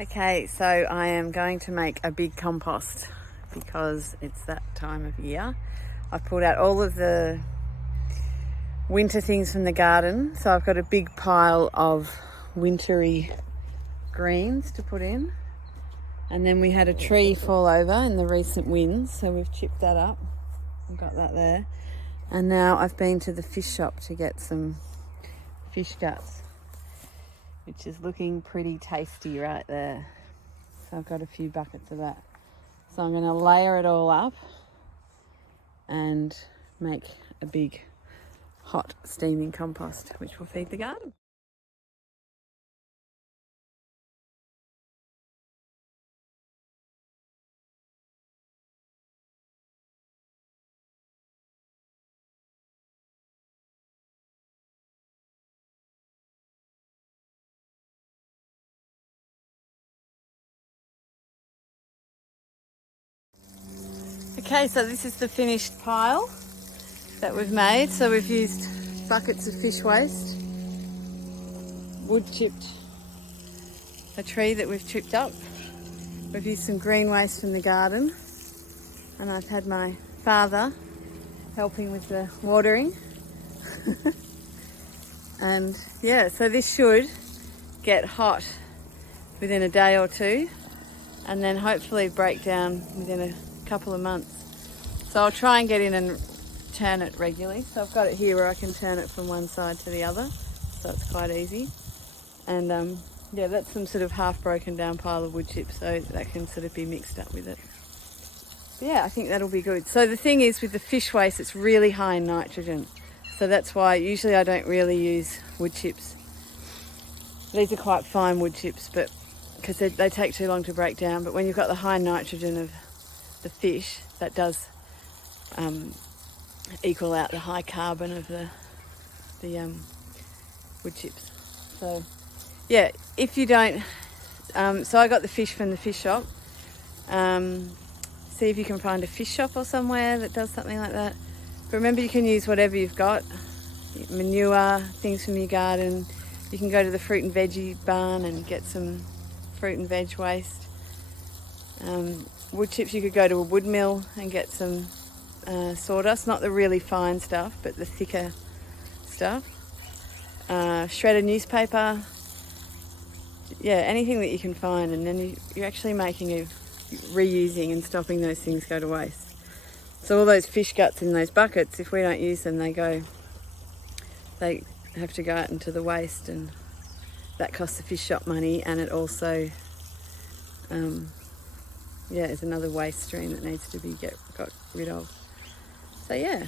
Okay, so I am going to make a big compost because it's that time of year. I've pulled out all of the winter things from the garden, so I've got a big pile of wintry greens to put in. And then we had a tree fall over in the recent winds, so we've chipped that up. I've got that there. And now I've been to the fish shop to get some fish guts, which is looking pretty tasty right there. So I've got a few buckets of that. So I'm going to layer it all up and make a big hot steaming compost, which will feed the garden. Okay, so this is the finished pile that we've made. So we've used buckets of fish waste, wood chipped a tree that we've chipped up. We've used some green waste from the garden, and I've had my father helping with the watering. And yeah, so this should get hot within a day or two, and then hopefully break down within a couple of months. So I'll try and get in and turn it regularly. So I've got it here where I can turn it from one side to the other, so it's quite easy. And yeah, that's some sort of half broken down pile of wood chips, so that can sort of be mixed up with it. But yeah, I think that'll be good. So the thing is, with the fish waste, it's really high in nitrogen, so that's why usually I don't really use wood chips. These are quite fine wood chips, but because they take too long to break down. But when you've got the high nitrogen of the fish, that does equal out the high carbon of the wood chips. So yeah, if you don't, so I got the fish from the fish shop. See if you can find a fish shop or somewhere that does something like that. But remember, you can use whatever you've got, manure, things from your garden. You can go to the fruit and veggie barn and get some fruit and veg waste. Wood chips, you could go to a wood mill and get some sawdust, not the really fine stuff, but the thicker stuff. Shredded newspaper, yeah, anything that you can find, and then you're actually reusing and stopping those things go to waste. So all those fish guts in those buckets, if we don't use them, they have to go out into the waste, and that costs the fish shop money, and it also yeah, is another waste stream that needs to be got rid of. So yeah,